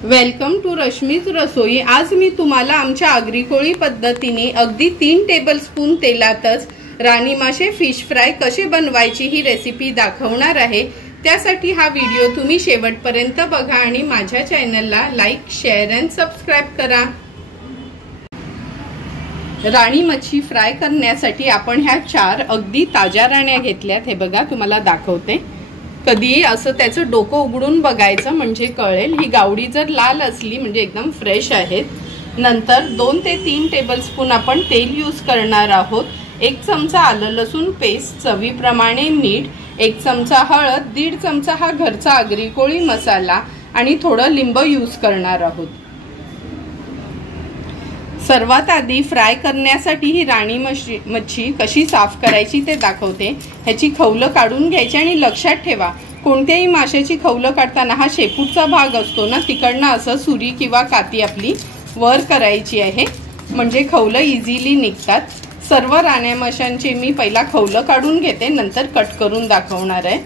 Welcome to Rashmi's रसोई। आज मी तुम्हाला आमच्या आगरी कोळी पद्धतीने अगदी 3 टेबलस्पून तेलातच राणी मासे फिश फ्राय कसे बनवायची ही रेसिपी दाखवणार आहे। त्यासाठी हा व्हिडिओ तुम्ही शेवटपर्यंत बघा आणि माझ्या चॅनलला लाईक, शेअर अँड सबस्क्राइब करा। राणी मच्छी फ्राय करण्यासाठी आपण ह्या 4 अगदी ताज्या राण्या घेतल्यात। हे बघा तुम्हाला दाखवते। कधी असं त्याचं डोकं उघडून बघायचं म्हणजे कळेल। ही गावडी जर लाल असली म्हणजे एकदम फ्रेश आहेत। नंतर 2 ते 3 टेबलस्पून आपण तेल यूज करणार आहोत। 1 चमचा आलं लसूण पेस्ट, चवीप्रमाणे मीठ, 1 चमचा हळद, 1.5 चमचा हा घरचा आगरी कोळी मसाला आणि थोडं लिंब यूज करणार आहोत। सर्वात आधी फ्राय करण्यासाठी ही राणी मच्छी कशी साफ करायची ते दाखवते। ह्याची खवलं काढून घ्यायची आणि लक्षात ठेवा कोणत्याही माशाची खवलं काढताना हा शेपूटचा भाग असतो ना, तिकडनं असं सुरी किंवा काती आपली वर करायची आहे म्हणजे खवलं इझिली निघतात। सर्व राण्या माशांचे मी पहिला खवलं काढून घेते, नंतर कट करून दाखवणार आहे।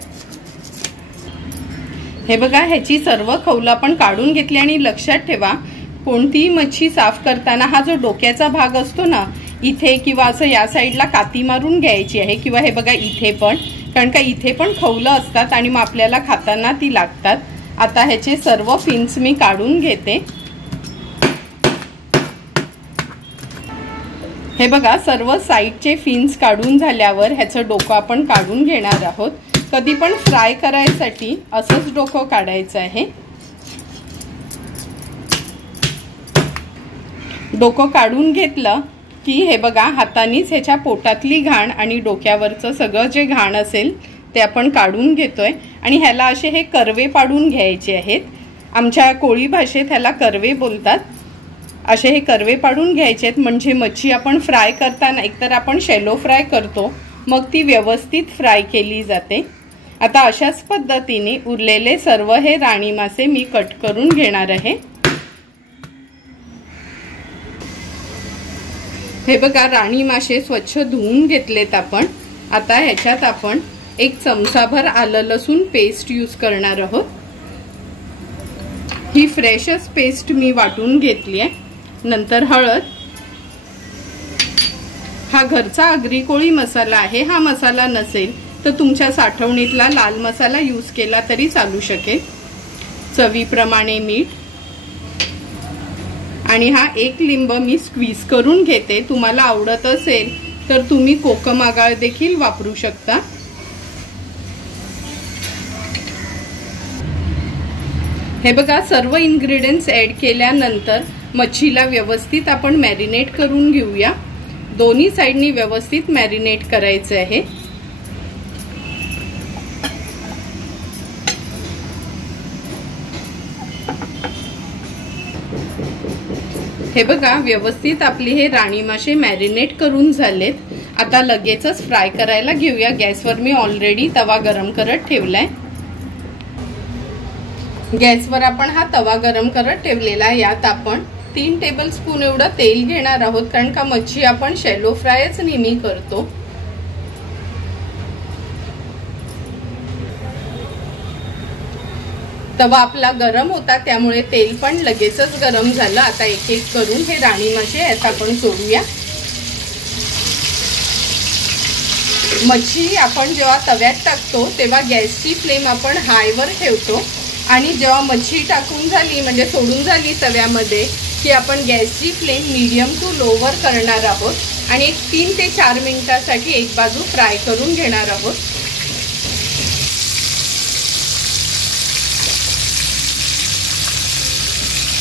हे बघा ह्याची सर्व खवलं आपण काढून घेतली आणि लक्षात ठेवा कोणतीही मच्छी साफ करताना हा जो डोक्याचा भाग असतो ना, इथे किंवा असं या साईडला काती मारून घ्यायची आहे किंवा हे बघा इथे पण, कारण का इथे पण खवलं असतात आणि मग आपल्याला खाताना ती लागतात। आता ह्याचे सर्व फिन्स मी काढून घेते। हे बघा सर्व साईडचे फिन्स काढून झाल्यावर ह्याचं डोकं आपण काढून घेणार आहोत। कधी पण फ्राय करायसाठी असंच डोकं काढायचं आहे। डोकं काढून घेतलं की हे बघा हातानेच ह्याच्या पोटातली घाण आणि डोक्यावरचं सगळं जे घाण असेल ते आपण काढून घेतोय आणि ह्याला असे हे कर्वे पाडून घ्यायचे आहेत। आमच्या कोळी भाषेत ह्याला कर्वे बोलतात। असे हे कर्वे पाडून घ्यायचे आहेत म्हणजे मच्छी आपण फ्राय करताना एकतर आपण शॅलो फ्राय करतो मग ती व्यवस्थित फ्राय केली जाते। आता अशाच पद्धतीने उरलेले सर्व हे राणी मासे मी कट करून घेणार आहे। हे बघा राणी मासे स्वच्छ धुवून घेतलेत आपण। आता ह्याच्यात आपण 1 चमचाभर आलं लसूण पेस्ट यूज करणार आहोत। ही फ्रेशच पेस्ट मी वाटून घेतली आहे। नंतर हळद, हा घरचा आगरी कोळी मसाला आहे। हा मसाला नसेल तर तुमच्या साठवणीतला लाल मसाला यूज केला तरी चालू शकेल। चवीप्रमाणे मीठ आणि हा 1 लिंब मी स्क्वीज करून घेते। तुम्हाला आवडत असेल तर तुम्ही कोकम आगाळ देखील वापरू शकता। हे बघा सर्व इन्ग्रेडियंट्स ऍड केल्यानंतर मच्छीला व्यवस्थित आपण मॅरिनेट करून घेऊया। दोन्ही साइडनी व्यवस्थित मॅरिनेट करायचं आहे। हे बघा व्यवस्थित आपले हे राणी मासे मॅरिनेट करून झालेत। आता लगेचच फ्राय करायला घेऊया। गॅसवर मी ऑलरेडी तवा गरम करत ठेवलाय। गॅसवर आपण हा तवा गरम करत ठेवलेला आहे। यात आपण 3 टेबलस्पून एवढं तेल घेणार आहोत कारण का मच्छी आपण शॅलो फ्रायच नेहमी करतो। तवा आपला गरम होता त्यामुळे तेल पण लगेचच गरम झालं। आता एक एक करून हे राणी मासे यात आपण सोडूया। मच्छी आपण जेव्हा तव्यात टाकतो तेव्हा गॅसची फ्लेम आपण हायवर ठेवतो आणि जेव्हा मच्छी टाकून झाली म्हणजे सोडून झाली तव्यामध्ये की आपण गॅसची फ्लेम मीडियम टू लोवर करणार आहोत आणि एक 3 ते 4 मिनिटांसाठी एक बाजू फ्राय करून घेणार आहोत।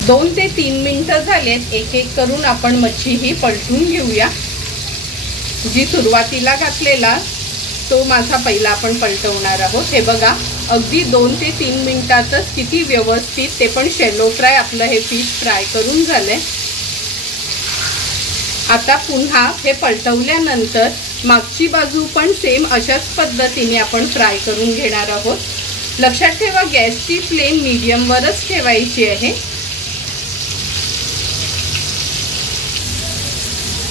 दोन ते 3 मिनिटं झालेत। एक एक करून आपण मच्छी ही पलटून घेऊया। जी सुरुवातीला घातलेला तो मासा पहिला आपण पलटवणार आहोत। हे बघा अगदी 2 ते 3 मिनिटातच किती व्यवस्थित ते पण शॅलो फ्राय आपलं हे फिश फ्राय करून झालंय। आता पुन्हा हे पलटवल्यानंतर मागची बाजू पण सेम अशाच पद्धतीने आपण फ्राय करून घेणार आहोत। लक्षात ठेवा गॅसची फ्लेम मीडियमवरच ठेवायची आहे।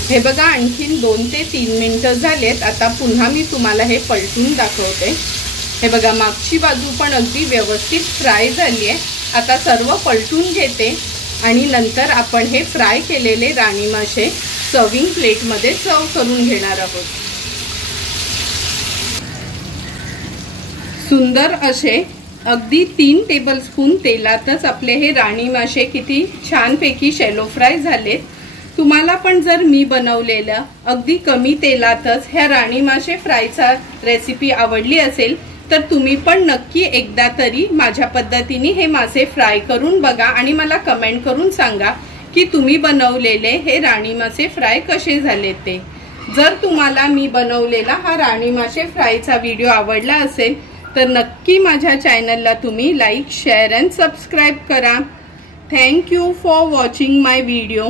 हे बघा आणखीन 2 ते 3 मिनिटं झालेत। आता पुन्हा मी तुम्हाला हे पलटून दाखवते। हे बघा मागची बाजू पण अगदी व्यवस्थित फ्राय झाली आहे आता सर्व पलटून घेते आणि नंतर आपण हे फ्राय केलेले राणी मासे सर्विंग प्लेटमध्ये सर्व करून घेणार आहोत। सुंदर असे अगदी 3 टेबलस्पून तेलातच आपले हे राणी मासे किती छानपैकी शॅलो फ्राय झालेत। तुम्हाला पण जर मी बनवलेलं अगदी कमी तेलातच ह्या राणी मासे फ्रायचा रेसिपी आवडली असेल तर तुम्ही पण नक्की एकदा तरी माझ्या पद्धतीने हे मासे फ्राय करून बघा आणि मला कमेंट करून सांगा की तुम्ही बनवलेले हे राणी मासे फ्राय कसे झाले ते। जर तुम्हाला मी बनवलेला हा राणी मासे फ्रायचा व्हिडिओ आवडला असेल तर नक्की माझ्या चॅनलला तुम्ही लाईक, शेअर अँड सबस्क्राईब करा। Thank you for watching my video.